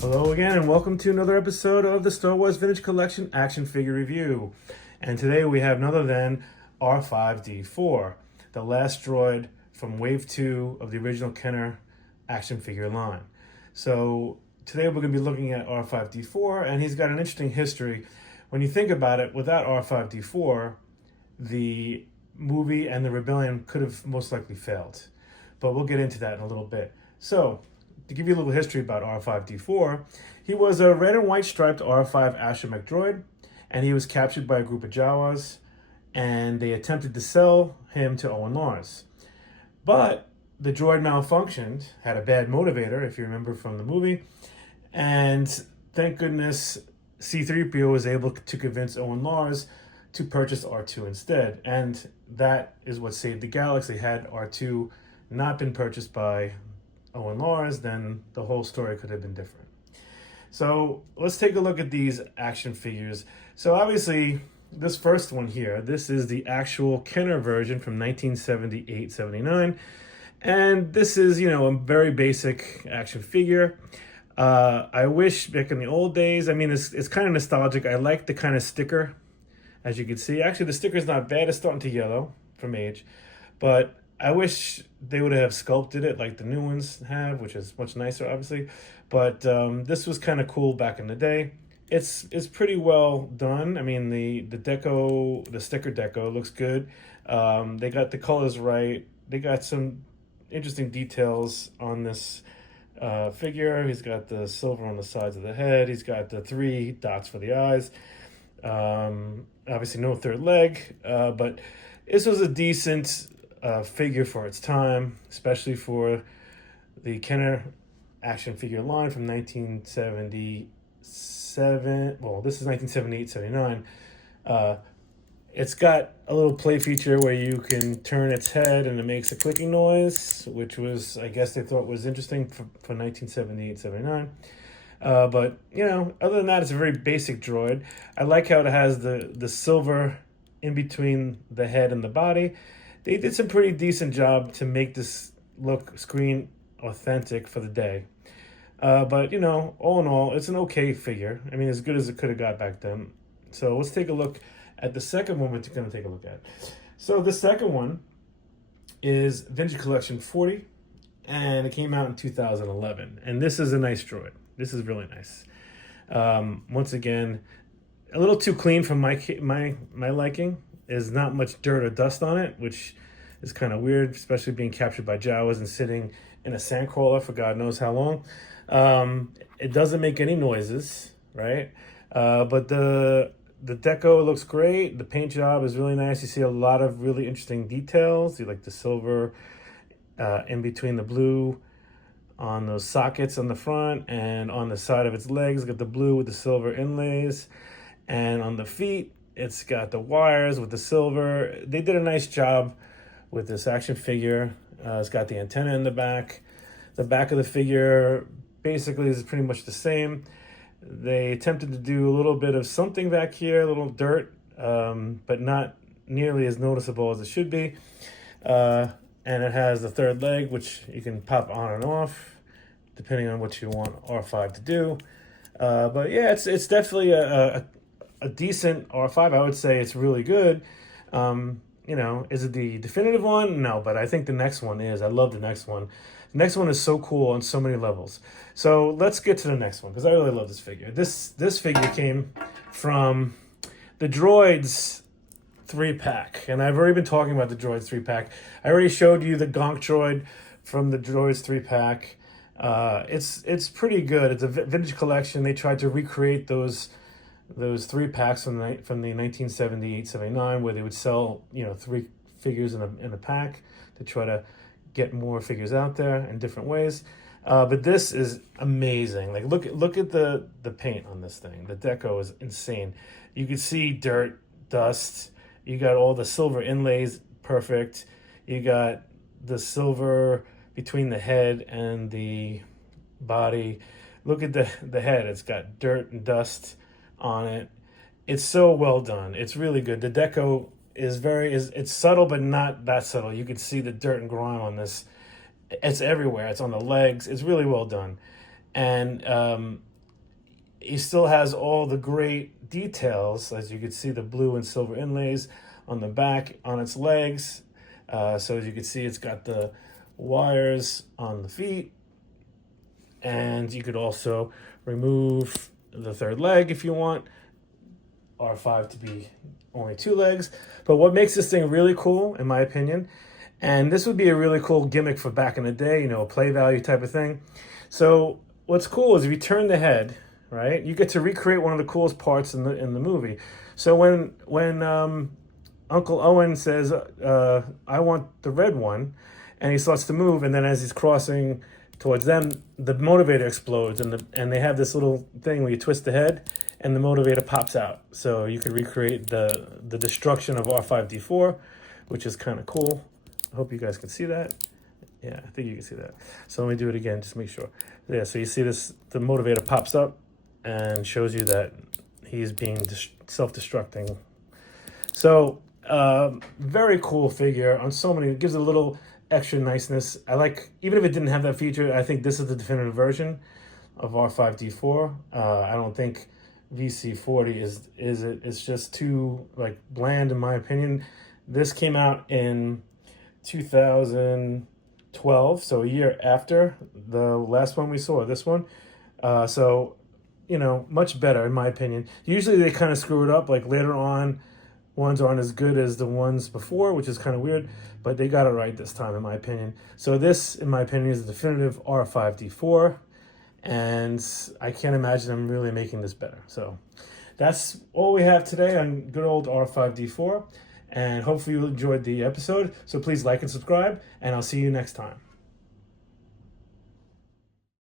Hello again, and welcome to another episode of the Star Wars Vintage Collection Action Figure Review. And today we have none other than R5-D4, the last droid from Wave 2 of the original Kenner action figure line. So today we're going to be looking at R5-D4, and he's got an interesting history. When you think about it, without R5-D4, the movie and the Rebellion could have most likely failed. But we'll get into that in a little bit. So, to give you a little history about R5-D4, he was a red and white striped R5 astromech droid, and he was captured by a group of Jawas, and they attempted to sell him to Owen Lars. But the droid malfunctioned, had a bad motivator, if you remember from the movie, and thank goodness C-3PO was able to convince Owen Lars to purchase R2 instead, and that is what saved the galaxy. Had R2 not been purchased by Owen Lars, then the whole story could have been different. So let's take a look at these action figures. So obviously, this first one here, this is the actual Kenner version from 1978-79. And this is, a very basic action figure. I wish back in the old days, it's kind of nostalgic. I like the kind of sticker, as you can see. Actually, the sticker's not bad. It's starting to yellow from age. But I wish they would have sculpted it like the new ones have, which is much nicer, obviously. But this was kind of cool back in the day. It's pretty well done. I mean, the sticker deco looks good. They got the colors right. They got some interesting details on this figure. He's got the silver on the sides of the head. He's got the 3 dots for the eyes. Obviously, no third leg, but this was a decent figure for its time, especially for the Kenner action figure line from 1977. Well, this is 1978-79. It's got a little play feature where you can turn its head and it makes a clicking noise, which was, I guess they thought was interesting for 1978-79. But, other than that, it's a very basic droid. I like how it has the silver in between the head and the body. They did some pretty decent job to make this look screen authentic for the day. But, all in all, it's an okay figure. I mean, as good as it could have got back then. So let's take a look at the second one we're going to take a look at. So the second one is Vintage Collection 40, and it came out in 2011. And this is a nice droid. This is really nice. Once again, a little too clean for my liking. There's not much dirt or dust on it, which is kind of weird, especially being captured by Jawas and sitting in a sandcrawler for God knows how long. It doesn't make any noises, right? But the deco looks great. The paint job is really nice. You see a lot of really interesting details. You like the silver in between the blue on those sockets on the front, and on the side of its legs, got the blue with the silver inlays, and on the feet, it's got the wires with the silver. They did a nice job with this action figure. It's got the antenna in the back. The back of the figure basically is pretty much the same. They attempted to do a little bit of something back here, a little dirt, but not nearly as noticeable as it should be. And it has the third leg, which you can pop on and off, depending on what you want R5 to do. But yeah, it's definitely a decent R5. I would say it's really good. Is it the definitive one? No, but I think the next one is. I love the next one. The next one is so cool on so many levels. So let's get to the next one, because I really love this figure. This figure came from the Droids 3-pack, and I've already been talking about the Droids 3-pack. I already showed you the Gonk Droid from the Droids 3-pack. It's pretty good. It's a vintage collection. They tried to recreate those those 3 packs from the 1978-79, where they would sell 3 figures in a pack to try to get more figures out there in different ways. But this is amazing. Like look at the paint on this thing. The deco is insane. You can see dirt, dust. You got all the silver inlays, perfect. You got the silver between the head and the body. Look at the head. It's got dirt and dust on it. It's so well done. It's really good. The deco is it's subtle, but not that subtle. You can see the dirt and grime on this. It's everywhere. It's on the legs. It's really well done. And he still has all the great details. As you can see, the blue and silver inlays on the back, on its legs. So as you can see, it's got the wires on the feet. And you could also remove the third leg if you want R5 to be only 2 legs. But what makes this thing really cool, in my opinion, and this would be a really cool gimmick for back in the day, a play value type of thing. So what's cool is if you turn the head, right, you get to recreate one of the coolest parts in the movie. So when Uncle Owen says, I want the red one, and he starts to move, and then as he's crossing towards them, the motivator explodes, and they have this little thing where you twist the head, and the motivator pops out. So you could recreate the destruction of R5-D4, which is kind of cool. I hope you guys can see that. Yeah, I think you can see that. So let me do it again, just to make sure. Yeah, so you see this, the motivator pops up and shows you that he's being self-destructing. So very cool figure on so many. It gives a little extra niceness. I like, even if it didn't have that feature, I think this is the definitive version of R5-D4. I don't think VC40 is it. It's just too bland in my opinion. This came out in 2012, so a year after the last one we saw, this one. So, much better in my opinion. Usually they kind of screw it up, like later on, ones aren't as good as the ones before, which is kind of weird, but they got it right this time in my opinion. So this, in my opinion, is the definitive R5-D4, and I can't imagine them really making this better. So that's all we have today on good old R5-D4. And hopefully you enjoyed the episode. So please like and subscribe, and I'll see you next time.